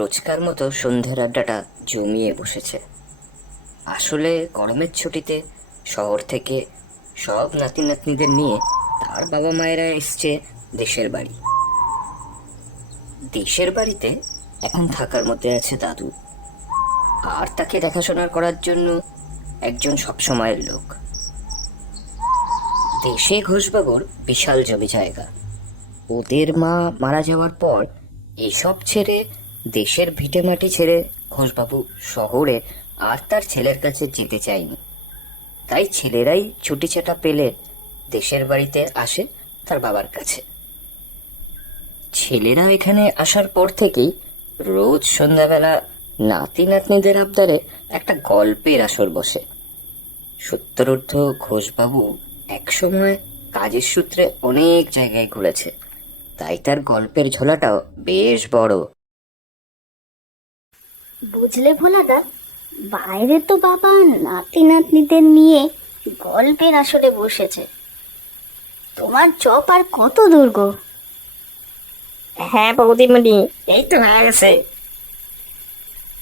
রোজকার মতো সন্ধ্যার আড্ডাটা জমিয়ে বসেছে আসলে গরমের ছুটিতে শহর থেকে সব নাতি নাতনিদের নিয়ে তার বাবা মায়েরা এসছে দেশের বাড়ি দেশের বাড়িতে এখন থাকার মধ্যে আছে দাদু আর তাকে দেখাশোনা করার জন্য একজন সবসময়ের লোক দেশে ঘোষবাগর বিশাল জমি জায়গা ওদের মা মারা যাওয়ার পর এসব ছেড়ে দেশের ভিটেমাটি ছেড়ে ঘোষবাবু শহরে আর তার ছেলের কাছে যেতে চায়নি তাই ছেলেরাই ছুটি ছাটা পেলে দেশের বাড়িতে আসে তার বাবার কাছে ছেলেরা এখানে আসার পর থেকেই রোজ সন্ধ্যাবেলা নাতি নাতনিদের আবদারে একটা গল্পের আসর বসে সত্যরুদ্ধ ঘোষবাবু একসময় কাজের সূত্রে অনেক জায়গায় ঘুরেছে তাই তার গল্পের ঝোলাটাও বেশ বড় বুঝলে ভোলাদা বাইরে তো বাবা নাতি নাতনিদের নিয়ে গল্পের আসলে বসেছে তোমার চপ আর কত দুর্গ হ্যাঁ বৌদিমণি এই তো হয়ে গেছে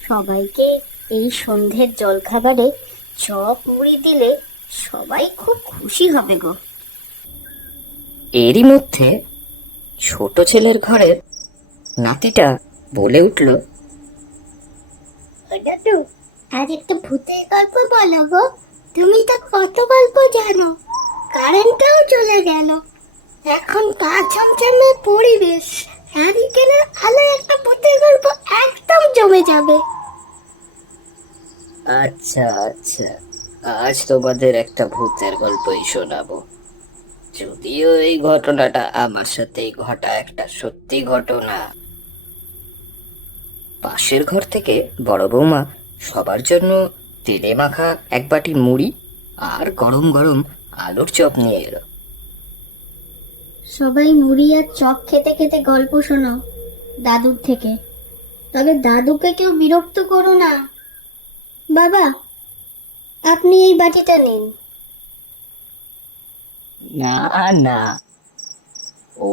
সবাইকে এই সন্ধ্যের জলখাবারে চপ মুড়ি দিলে সবাই খুব খুশি হবে গো এরই মধ্যে ছোট ছেলের ঘরের নাতিটা বলে উঠল দাদু আজ একটা ভূতের গল্প বলো গো তুমি তো কত গল্প জানো কারেন্টটাও চলে গেল এখন গা ছমছমে পরিবেশ হ্যারিকেনের আলো একটা ভূতের গল্প একদম জমে যাবে আচ্ছা আচ্ছা আজ তোমাদের একটা ভূতের গল্পই শোনাবো যদিও এই ঘটনাটা আমার সাথেই ঘটা একটা সত্যি ঘটনা পাশের ঘর থেকে বড় বৌমা সবার জন্য তেলে মাখা এক বাটি মুড়ি আর গরম গরম আলুর চপ নিয়ে এলো সবাই মুড়ি আর চপ খেতে খেতে গল্প শোনো দাদুর থেকে তবে দাদুকে কেউ বিরক্ত করো না বাবা আপনি এই বাটিটা নিন না না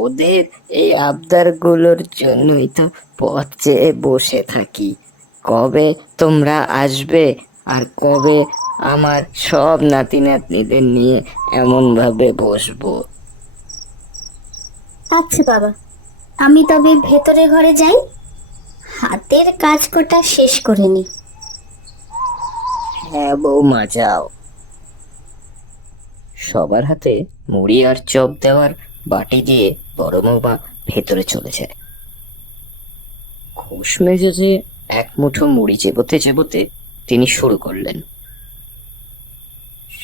ওদের এই আবদারগুলোর জন্যই তো পথ চেয়ে বসে থাকি কবে তোমরা আসবে আর কবে আমার সব নাতি নাতনিদের নিয়ে এমনভাবে বসবো আচ্ছা বাবা আমি তবে ভেতরে ঘরে যাই হাতের কাজ কোটা শেষ করে নি হ্যাঁ বৌমা যাও সবার হাতে মুড়ি আর চপ দেওয়ার বাটি দিয়ে বড় বৌমা ভেতরে চলে যায় ঘোষ মেজাজে এক মুঠো মুড়ি চেবোতে চেবোতে তিনি শুরু করলেন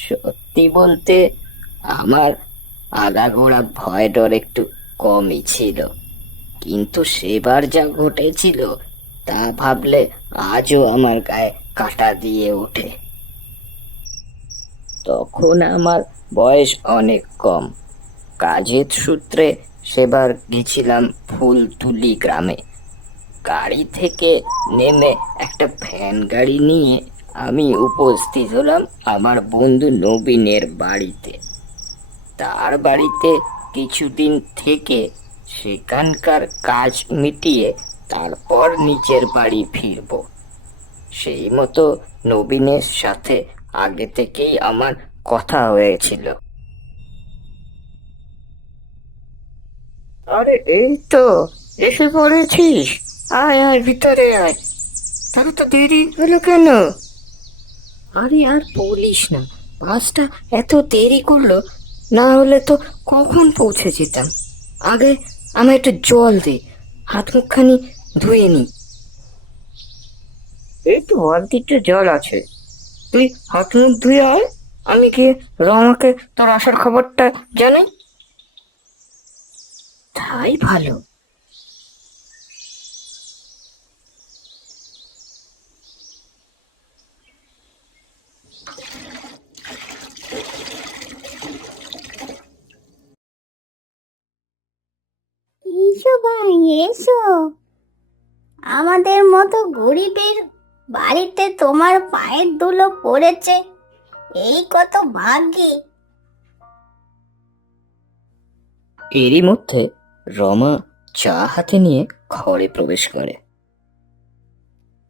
সত্যি বলতে আমার আগাগোড়া ভয় ডর একটু কমই ছিল কিন্তু সেবার যা ঘটেছিল তা ভাবলে আজও আমার গায়ে কাটা দিয়ে ওঠে তখন আমার বয়স অনেক কম কাজের সূত্রে সেবার গেছিলাম ফুলতুলি গ্রামে গাড়ি থেকে নেমে একটা ফ্যান গাড়ি নিয়ে আমি উপস্থিত হলাম আমার বন্ধু নবীনের বাড়িতে তার বাড়িতে কিছুদিন থেকে সেখানকার কাজ মিটিয়ে তারপর নিচের বাড়ি ফিরব সেই মতো নবীনের সাথে আগে থেকেই আমার কথা হয়েছিল আরে এই তো এসে পড়েছিস আয় আয় ভিতরে আয় তাহলে তো দেরি হলো কেন আরে আর বলিস না বাসটা এত দেরি করলো না হলে তো কখন পৌঁছে যেতাম আগে আমি একটু জল দে হাত মুখখানি ধুয়ে নি এই তো বালতিতে জল আছে তুই হাত মুখ ধুয়ে আয় আমি কি রমাকে তোর আসার খবরটা জানাই তাই ভালো এসো আমাদের মতো গরিবের বাড়িতে তোমার পায়ের ধুলো পড়েছে এই কত ভাগ্যি এরই মধ্যে রমা চা হাতে নিয়ে ঘরে প্রবেশ করে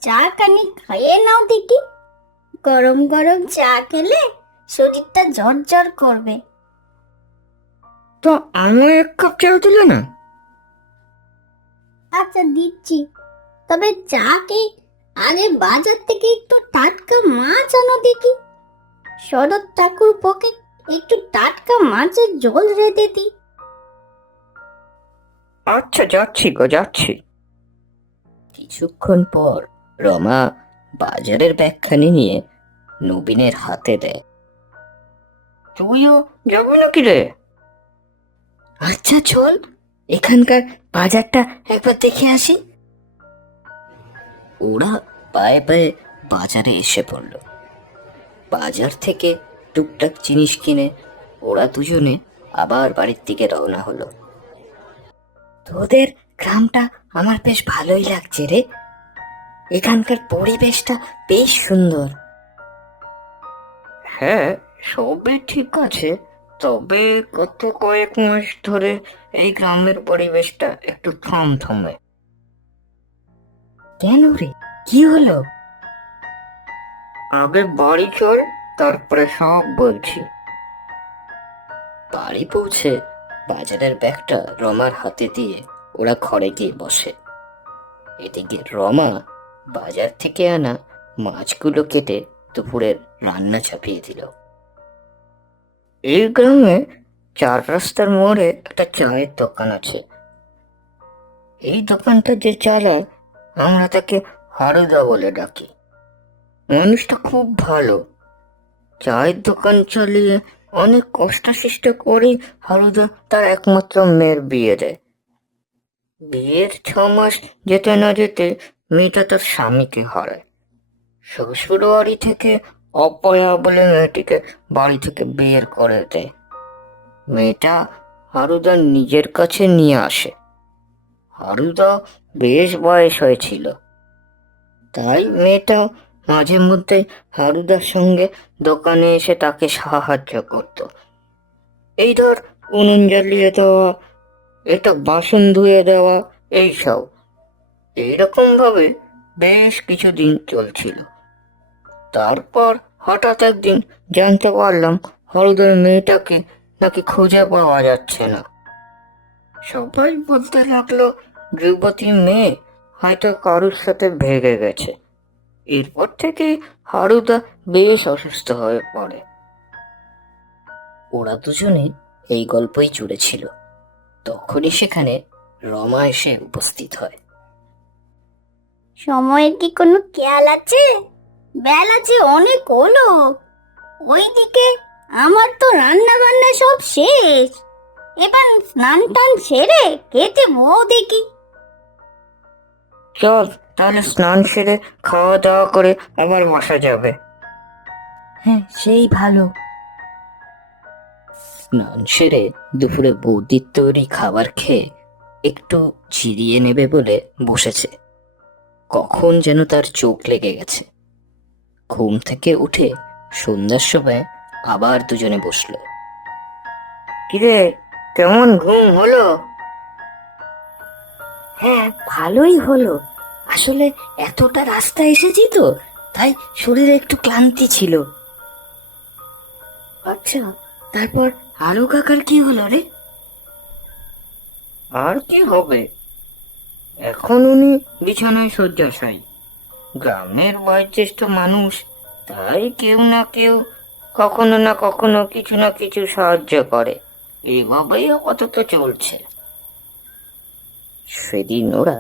চা কানে খেয়ে নাও দেখি গরম গরম চা খেলে শরীরটা ঝরঝর করবে তো আমার এক কাপ চা দিলে না আচ্ছা দিচ্ছি তবে চা কি আরে বাজার থেকে একটু টাটকা মাছ আনো দেখি শরৎ ঠাকুর পকেট একটু টাটকা মাছের জল রেঁধে দিই আচ্ছা যাচ্ছি গো যাচ্ছি কিছুক্ষণ পর রমা বাজারের ব্যাগখানি নিয়ে নবীনের হাতে দেয় তুইও যাবি কি রে আচ্ছা চল এখানকার বাজারটা একবার দেখে আসি ওরা পায়ে পায়ে বাজারে এসে পড়ল বাজার থেকে টুকটাক জিনিস কিনে ওরা দুজনে আবার বাড়ির দিকে রওনা হলো তোদের গ্রামটা আমার বেশ ভালোই লাগছে রে এখানকার পরিবেশটা বেশ সুন্দর হ্যাঁ সবই ঠিক আছে তবে গত কয়েক মাস ধরে এই গ্রামের পরিবেশটা একটু থমে কেন রে কি হলো আগে বাড়ি চল তারপরে সব বলছি বাড়ি পৌঁছে বাজারের ব্যাগটা রমার হাতে দিয়ে ওরা ঘরে গিয়ে বসে এদিকে রমা বাজার থেকে আনা মাছগুলো কেটে দুপুরের রান্না চাপিয়ে দিল এই গ্রামে চার রাস্তার মোড়ে একটা চায়ের দোকান আছে এই দোকানটা যে চালায় আমরা তাকে হারুদা বলে ডাকি মানুষটা খুব ভালো চায়ের দোকান চালিয়ে অনেক কষ্ট সৃষ্ট করে হারুদা তার একমাত্র মেয়ের বিয়ে দেয় বিয়ের ছ মাস যেতে না যেতে মেয়েটা তার স্বামীকে হারায় শ্বশুরবাড়ি থেকে অপয়া বলে মেয়েটিকে বাড়ি থেকে বের করে দেয় মেয়েটা হারুদা নিজের কাছে নিয়ে আসে হারুদা বেশ বয়স হয়েছিল তাই মেয়েটা মাঝে মধ্যে হারুদার সঙ্গে দোকানে এসে তাকে সাহায্য করত এই ধর উনুন জ্বালিয়ে দেওয়া এটা বাসন ধুয়ে দেওয়া এইসব এইরকমভাবে বেশ কিছুদিন চলছিল তারপর হঠাৎ একদিন জানতে পারলাম হরুদের মেয়েটাকে নাকি খুঁজে পাওয়া যাচ্ছে না সবাই বলতে লাগলো যুবতী মেয়ে হয়তো কারুর সাথে ভেগে গেছে এরপর থেকে হারুদা বেশ অসুস্থ হয়ে পড়ে ওরা দুজনে এই গল্পই জুড়েছিল তখনই সেখানে রমা এসে উপস্থিত হয় সময়ের কি কোনো খেয়াল আছে বেলা আছে অনেক হলো ওইদিকে আমার তো রান্না বান্না সব শেষ এবার স্নান টান সেরে খেতে বউ দেখি চল তাহলে স্নান সেরে খাওয়া দাওয়া করে আবার বাসা যাবে হ্যাঁ সেই ভালো স্নান সেরে দুপুরে বৌদির তৈরি খাবার খেয়ে একটু জিরিয়ে নেবে বলে বসেছে কখন যেন তার চোখ লেগে গেছে ঘুম থেকে উঠে সন্ধ্যার সময় আবার দুজনে বসল কিরে কেমন ঘুম হলো হ্যাঁ ভালোই হলো আসলে এতটা রাস্তা এসেছি তো তাই শরীরে একটু ক্লান্তি ছিল আচ্ছা তারপর আরু কাকার কি হলো রে আর কি হবে এখন উনি বিছানায় শয্যাশায়ী গ্রামের বয়োজ্যেষ্ঠ মানুষ তাই কেউ না কেউ কখনো না কখনো কিছু না কিছু সাহায্য করে এইভাবেই আপাতত চলছে সেদিন ওরা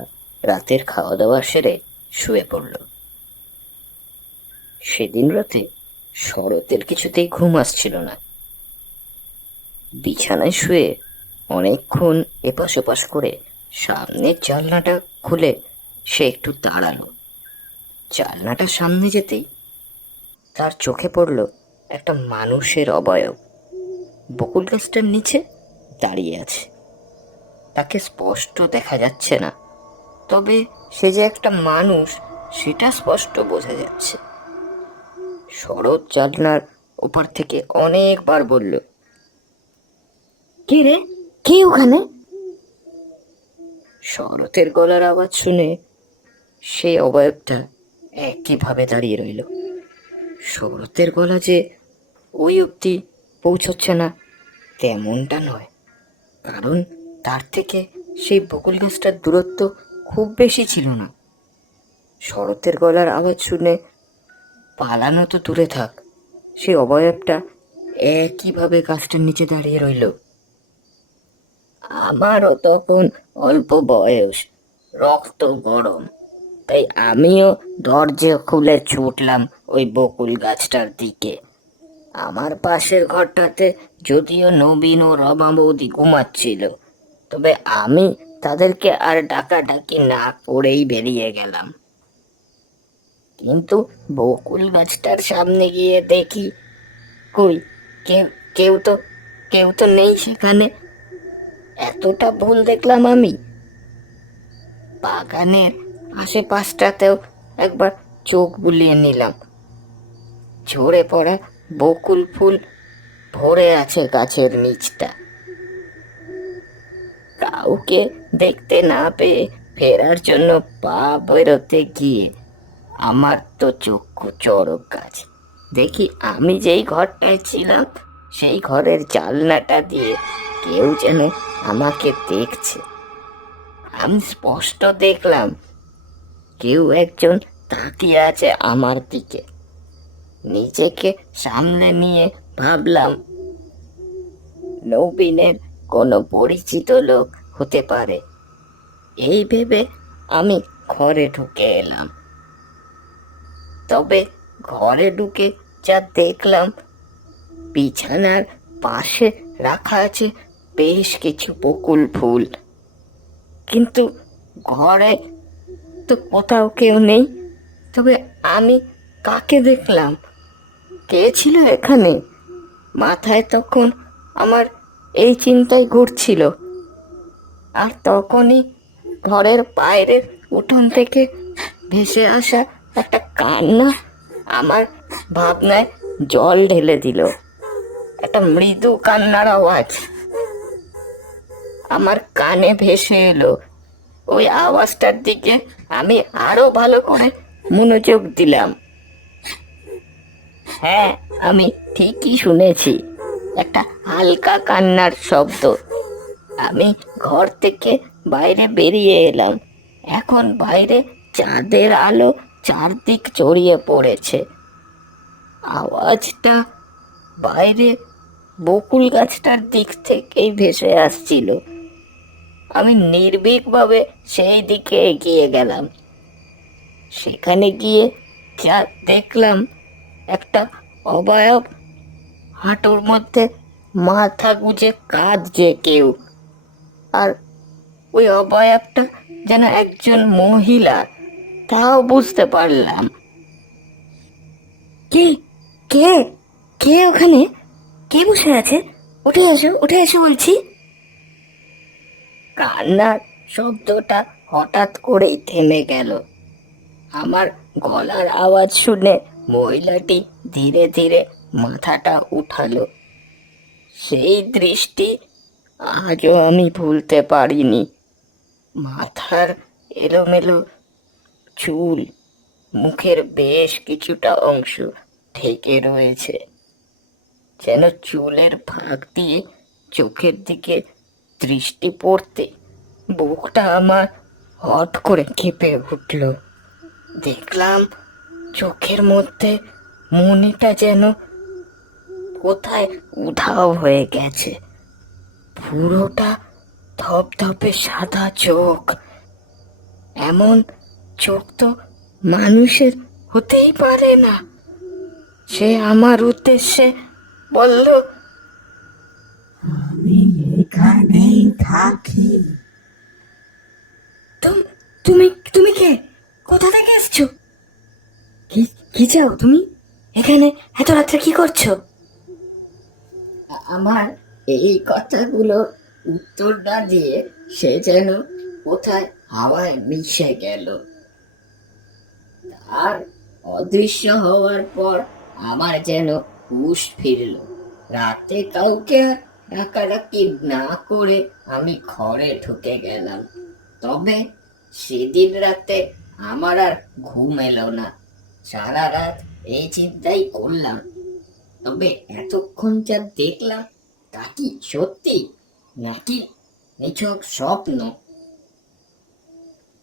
রাতের খাওয়া দাওয়া সেরে শুয়ে পড়ল সেদিন রাতে শরতের কিছুতেই ঘুম আসছিল না বিছানায় শুয়ে অনেকক্ষণ এপাশ ওপাশ করে সামনের জানলাটা খুলে সে একটু দাঁড়ালো জানলাটা সামনে যেতেই তার চোখে পড়ল একটা মানুষের অবয়ব বকুল গাছটার নিচে দাঁড়িয়ে আছে তাকে স্পষ্ট দেখা যাচ্ছে না তবে সে যে একটা মানুষ সেটা স্পষ্ট বোঝা যাচ্ছে শরৎ জানলার ওপার থেকে অনেকবার বলল কে রে কে ওখানে শরতের গলার আওয়াজ শুনে সেই অবয়বটা একইভাবে দাঁড়িয়ে রইল শরতের গলা যে ওই অবধি পৌঁছচ্ছে না তেমনটা নয় কারণ তার থেকে সেই বকুল গাছটার দূরত্ব খুব বেশি ছিল না শরতের গলার আওয়াজ শুনে পালানো তো দূরে থাক সে অবয়বটা একইভাবে গাছটার নিচে দাঁড়িয়ে রইল আমারও তখন অল্প বয়স রক্ত গরম তাই আমিও দরজা খুলে ছুটলাম ওই বকুল গাছটার দিকে আমার পাশের ঘরটাতে যদিও নবীন ও রমা বৌদি ঘুমাচ্ছিল তবে আমি তাদেরকে আর ডাকাডাকি না করেই বেরিয়ে গেলাম কিন্তু বকুল গাছটার সামনে গিয়ে দেখি কই কেউ কেউ তো কেউ তো নেই সেখানে এতটা ভুল দেখলাম আমি বাগানের আশেপাশটাতেও একবার চোখ বুলিয়ে নিলাম ঝরে পড়া বকুল ফুল ভরে আছে গাছের নিচটা কাউকে দেখতে না পেয়ে ফেরার জন্য পা বেরোতে গিয়ে আমার তো চক্ষু চড়ক কাজ দেখি আমি যেই ঘরটায় ছিলাম সেই ঘরের জানলাটা দিয়ে কেউ যেন আমাকে দেখছে আমি স্পষ্ট দেখলাম কেউ একজন তাকিয়ে আছে আমার দিকে নিজেকে সামনে নিয়ে ভাবলাম নবীনের কোনো পরিচিত লোক হতে পারে এই ভেবে আমি ঘরে ঢুকে এলাম তবে ঘরে ঢুকে যা দেখলাম বিছানার পাশে রাখা আছে বেশ কিছু বকুল ফুল কিন্তু ঘরে তো কোথাও কেউ নেই তবে আমি কাকে দেখলাম কে ছিল এখানে মাথায় তখন আমার এই চিন্তাই ঘুরছিল আর তখনই ঘরের বাইরের উঠোন থেকে ভেসে আসা একটা কান্না আমার ভাবনায় জল ঢেলে দিল একটা মৃদু কান্নার আওয়াজ আমার কানে ভেসে এলো ওই আওয়াজটার দিকে আমি আরো ভালো করে মনোযোগ দিলাম হ্যাঁ আমি ঠিকই শুনেছি একটা হালকা কান্নার শব্দ আমি ঘর থেকে বাইরে বেরিয়ে এলাম এখন বাইরে চাঁদের আলো চারদিক ছড়িয়ে পড়েছে আওয়াজটা বাইরে বকুল গাছটার দিক থেকেই ভেসে আসছিল আমি নির্ভীকভাবে সেই দিকে এগিয়ে গেলাম সেখানে গিয়ে যা দেখলাম একটা অবায়ব হাঁটুর মধ্যে মাথা গুঁজে কাঁদছে কেউ আর ওই অবয়বটা যেন একজন মহিলা তাও বুঝতে পারলাম কে কে কে ওখানে কে বসে আছে উঠে এসো উঠে এসো বলছি কান্নার শব্দটা হঠাৎ করেই থেমে গেল আমার গলার আওয়াজ শুনে মহিলাটি ধীরে ধীরে মাথাটা উঠালো সেই দৃষ্টি আজও আমি ভুলতে পারিনি মাথার এলোমেলো চুল মুখের বেশ কিছুটা অংশ ঢেকে রয়েছে যেন চুলের ফাঁক দিয়ে চোখের দিকে দৃষ্টি পড়তে বুকটা আমার হট করে কেঁপে উঠল দেখলাম চোখের মধ্যে মনিটা যেন কোথায় উধাও হয়ে গেছে পুরোটা ধপধপে সাদা চোখ এমন চোখ তো মানুষের হতেই পারে না সে আমার উদ্দেশ্যে বলল আমি এখানেই থাকি তুমি তুমি কে কোথা থেকে এসছো কি কি চাও তুমি এখানে এত রাত্রে কি করছো আমার এই কথাগুলো উত্তর না দিয়ে সে যেন কোথায় হাওয়ায় মিশে গেল তার অদৃশ্য হওয়ার পর আমার যেন হুশ ফিরল রাতে কাউকে ডাকাডাকি না করে আমি ঘরে ঢুকে গেলাম তবে সেদিন রাতে আমার আর ঘুম এলো না সারা রাত এই চিন্তাই করলাম তবে এতক্ষণ যা দেখলাম তা কি সত্যি নাকি নিছক স্বপ্ন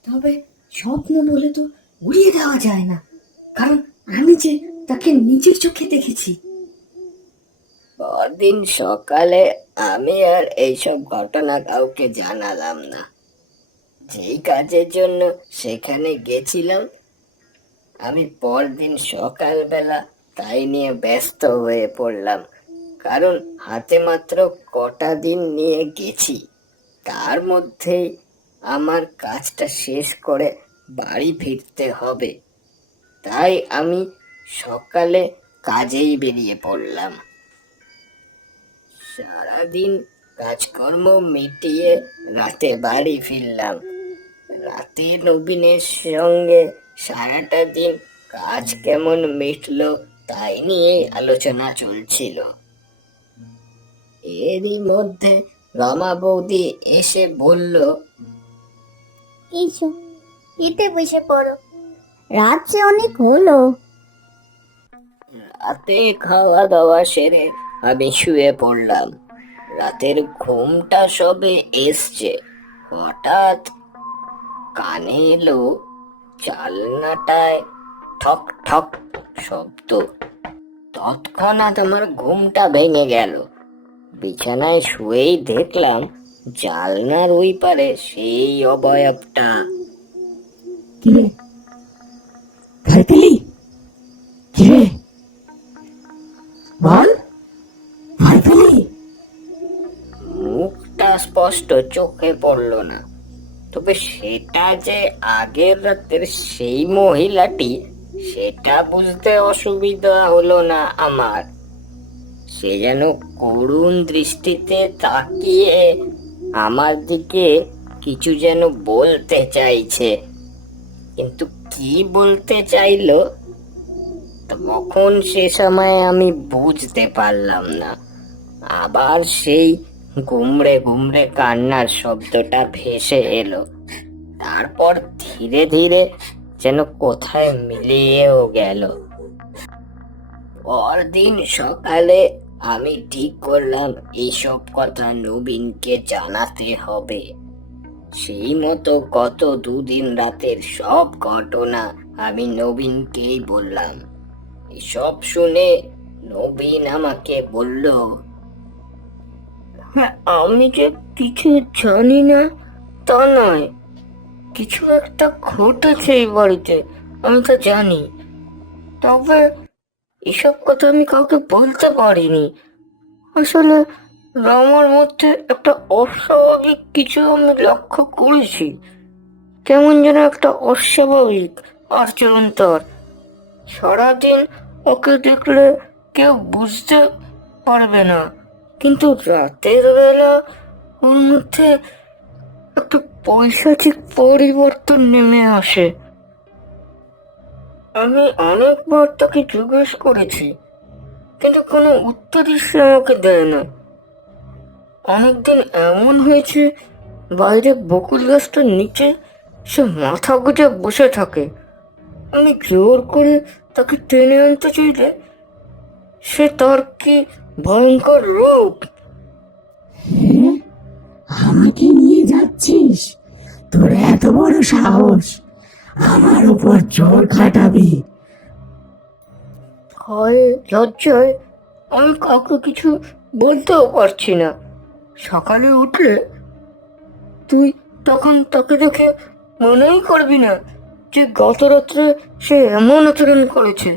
তবে স্বপ্ন বলে তো উড়িয়ে দেওয়া যায় না কারণ আমি যে তাকে নিজের চোখে দেখেছি পরদিন সকালে আমি আর এইসব ঘটনা কাউকে জানালাম না যেই কাজের জন্য সেখানে গেছিলাম আমি পরদিন সকালবেলা তাই নিয়ে ব্যস্ত হয়ে পড়লাম কারণ হাতে মাত্র কটা দিন নিয়ে গেছি তার মধ্যেই আমার কাজটা শেষ করে বাড়ি ফিরতে হবে তাই আমি সকালে কাজেই বেরিয়ে পড়লাম সারাদিন কাজকর্ম মিটিয়ে রাতে বাড়ি ফিরলাম রাতে নবীনের সঙ্গে সারাটা দিন কাজ কেমন মিটলো তাই নিয়ে আলোচনা চলছিল এরই মধ্যে রমা বৌদি এসে বলল এসো এতে বসে পড়ো রাত্রে অনেক হলো রাতে খাওয়া দাওয়া সেরে আমি শুয়ে পড়লাম রাতের ঘুমটা সবে এসছে হঠাৎ কানে এলো চালনাটায় ঠক ঠক শব্দ তৎক্ষণাৎ আমার ঘুমটা ভেঙে গেল বিছানায় শুয়েই দেখলাম জালনার ওই পারে সেই অবয়বটা কি রে বল মুখটা স্পষ্ট চোখে পড়ল না তবে সেটা যে আগের রাতের সেই মহিলাটি সেটা বুঝতে অসুবিধা হলো না আমার সে যেন করুণ দৃষ্টিতে তাকিয়ে আমার দিকে কিছু যেন বলতে চাইছে কিন্তু কি বলতে চাইল তখন সে সময় আমি বুঝতে পারলাম না আবার সেই গুমড়ে গুমড়ে কান্নার শব্দটা ভেসে এলো তারপর ধীরে ধীরে যেন কোথায় মিলিয়েও গেল পরদিন সকালে আমি ঠিক করলাম এইসব কথা নবীনকে জানাতে হবে সেই মতো কত দুদিন রাতের সব ঘটনা আমি নবীনকেই বললাম এসব শুনে নবীন আমাকে বলল হ্যাঁ, আমি যে কিছু জানি না তা নয় কিছু একটা ঘটেছে এই বাড়িতে আমি তো জানি তবে এসব কথা আমি কাউকে বলতে পারিনি আসলে রমার মধ্যে একটা অস্বাভাবিক কিছু আমি লক্ষ্য করেছি কেমন যেন একটা অস্বাভাবিক আচরণ তার সারাদিন ওকে দেখলে কেউ বুঝতে পারবে না কিন্তু রাতের বেলা ওর মধ্যে একটা পৈশাচিক পরিবর্তন নেমে আসে আমি অনেকবার তাকে জিজ্ঞেস করেছি কিন্তু কোনো উত্তরই সে আমাকে দেয় না অনেকদিন এমন হয়েছে বাইরে বকুল গাছটার নিচে সে মাথা গুঁজে বসে থাকে আমি জোর করে তাকে টেনে আনতে চাইলে সে তার কি ভয়ঙ্কর রূপ আমাকে নিয়ে যাচ্ছিস তোর এত বড় সাহস আমার উপর জোর খাটাবি ভয় লজ্জায় আমি কাউকে কিছু বলতেও পারছি না সকালে উঠলে তুই তখন তাকে দেখে মনেই করবি না যে গত রাত্রে সে এমন আচরণ করেছে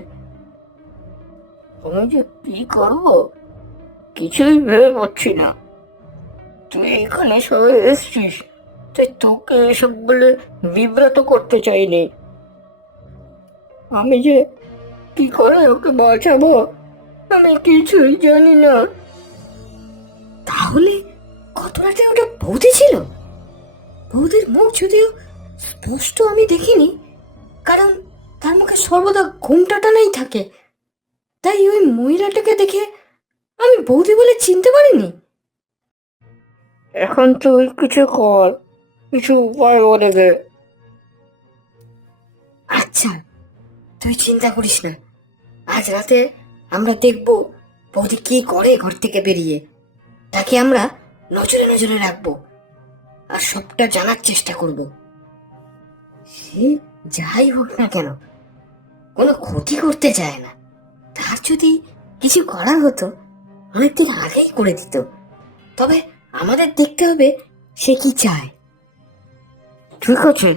আমি যে কি করব কিছুই ভেবে পাচ্ছি না তুই এখানে সবাই এসছিস তো তোকে এসব বলে বিব্রত করতে চাইনি আমি যে কি করে ওকে বাঁচাবো আমি কিছুই জানি না তাহলে কত রাতে ওটা বৌদি ছিল বৌদির মুখ যদিও স্পষ্ট আমি দেখিনি কারণ তার মুখে সর্বদা ঘুমটা টানাই থাকে তাই ওই মহিলাটাকে দেখে আমি বৌদি বলে চিনতে পারিনি এখন তুই কিছু কর কিছু উপায় আচ্ছা তুই চিন্তা করিস না আজ রাতে আমরা দেখব বৌদি কি করে ঘর থেকে বেরিয়ে তাকে আমরা নজরে নজরে রাখবো আর সবটা জানার চেষ্টা করব সে যাই হোক না কেন কোনো ক্ষতি করতে চায় না তার যদি কিছু করা হতো অনেকদিন আগেই করে দিত তবে আমাদের দেখতে হবে সে কি চায় ঠিক আছে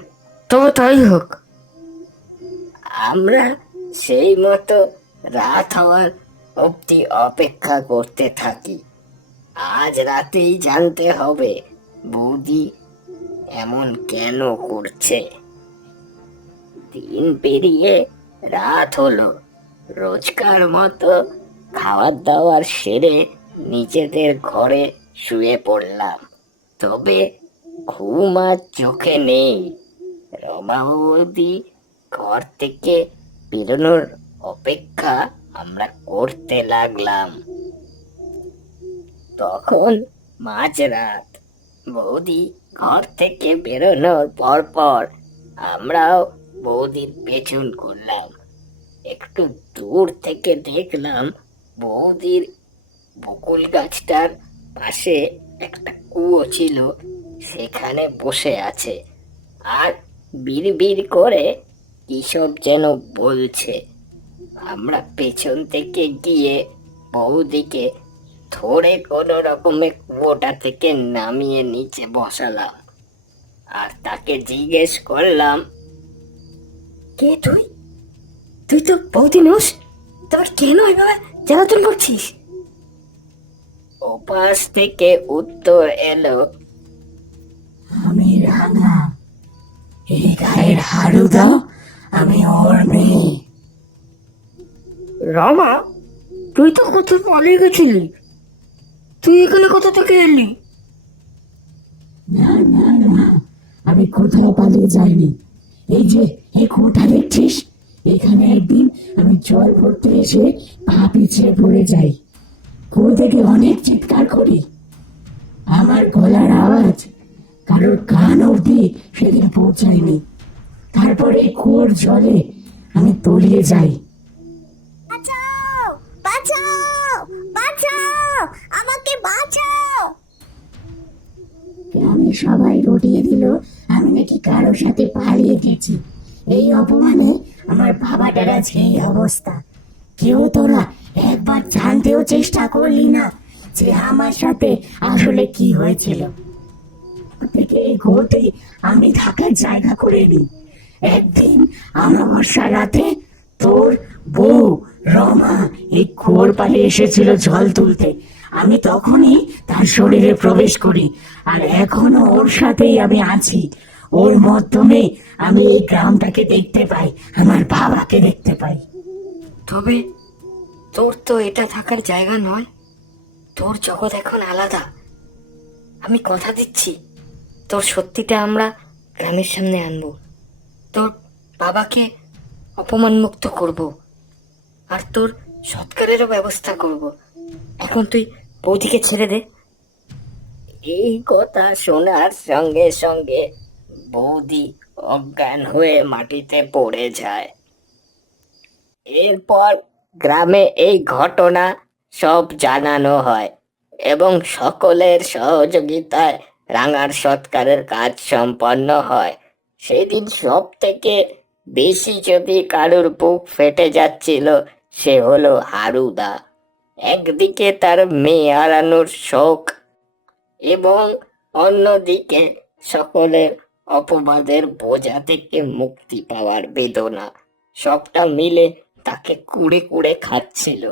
তবে তাই হোক আমরা সেই মতো রাত হওয়ার অবধি অপেক্ষা করতে থাকি আজ রাতেই জানতে হবে বৌদি এমন কেন করছে দিন পেরিয়ে রাত হলো রোজকার মতো খাওয়ার দাওয়ার সেরে নিজেদের ঘরে শুয়ে পড়লাম তবে ঘুম আর চোখে নেই রমাবতী ঘর থেকে বেরোনোর অপেক্ষা আমরা করতে লাগলাম তখন মাঝ রাত বৌদি ঘর থেকে বেরোনোর পরপর আমরাও বৌদির পেছন করলাম একটু দূর থেকে দেখলাম বৌদির বকুল গাছটার পাশে একটা কুয়ো ছিল সেখানে বসে আছে আর বিড় করে কিসব যেন বলছে আমরা পেছন থেকে গিয়ে বউদিকে ধরে কোনো রকমে কুয়োটা থেকে নামিয়ে নিচে বসালাম আর তাকে জিজ্ঞেস করলাম কে তুই তুই তো বৌদি নোস তারপর কেন এভাবে জ্বালাতন করছিস ওপাশ থেকে উত্তর এলো আমি রাঙা এই গায়ের হাড়ু দাও আমি ওর মেয়ে রামা তুই তো কোথাও পালিয়ে গেছিলি তুই এখানে কোথা থেকে এলি না না না আমি কোথাও পালিয়ে যাইনি এই যে এই কোটা দেখছিস এখানে একদিন আমি জল পড়তে এসে পা পিছিয়ে পড়ে যাই কোল থেকে অনেক চিৎকার করি আমার গলার আওয়াজ কারোর কান অবধি সেদিন পৌঁছায়নি তারপরে কুয়োর জলে আমি তলিয়ে যাই আমি সবাই রটিয়ে দিল আমি নাকি কারোর সাথে পালিয়ে গেছি এই অপমানে আমার বাবাটার আজকে এই অবস্থা কেউ তোরা একবার জানতেও চেষ্টা করলি না যে আমার সাথে আসলে কি হয়েছিল থেকে এই আমি থাকার জায়গা করে একদিন রাতে তোর বউ রমা এই কুয়োর এসেছিল জল তুলতে আমি তখনই তার শরীরে প্রবেশ করি আর এখনো ওর সাথেই আমি আছি ওর মাধ্যমে আমি এই গ্রামটাকে দেখতে পাই আমার বাবাকে দেখতে পাই তবে তোর তো এটা থাকার জায়গা নয় তোর জগৎ এখন আলাদা আমি কথা দিচ্ছি তোর সত্যিটা আমরা গ্রামের সামনে আনবো তোর বাবাকে অপমানমুক্ত করব আর তোর সৎকারেরও ব্যবস্থা করব এখন তুই বৌদিকে ছেড়ে দে এই কথা শোনার সঙ্গে সঙ্গে বৌদি অজ্ঞান হয়ে মাটিতে পড়ে যায় এরপর গ্রামে এই ঘটনা সব জানানো হয় এবং সকলের সহযোগিতায় রাঙার সৎকারের কাজ সম্পন্ন হয় সেদিন সব থেকে বেশি ছবি কারুর বুক ফেটে যাচ্ছিল সে হলো হারুদা একদিকে তার মেয়ে হারানোর শোক এবং অন্যদিকে সকলের অপবাদের বোঝা থেকে মুক্তি পাওয়ার বেদনা সবটা মিলে তাকে কুড়ে কুড়ে খাচ্ছিল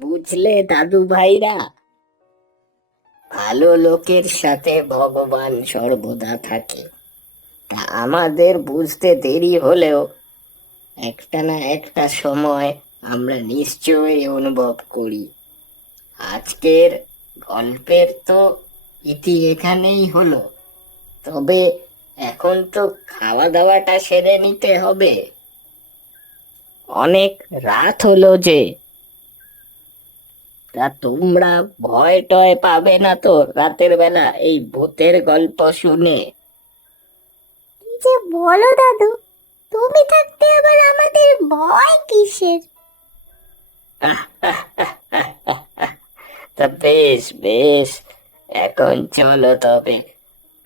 বুঝলে দাদু ভাইরা ভালো লোকের সাথে ভগবান সর্বদা থাকে তা আমাদের বুঝতে দেরি হলেও একটা না একটা সময় আমরা নিশ্চয়ই অনুভব করি আজকের গল্পের তো ইতি এখানেই হলো তবে এখন তো খাওয়া দাওয়াটা সেরে নিতে হবে অনেক রাত হলো যে তা তোমরা ভয় টয় পাবে না তো রাতের বেলা এই ভূতের গল্প শুনে যে বলো দাদু তুমি থাকতে আবার আমাদের ভয় কিসের তা বেশ বেশ এখন চলো তবে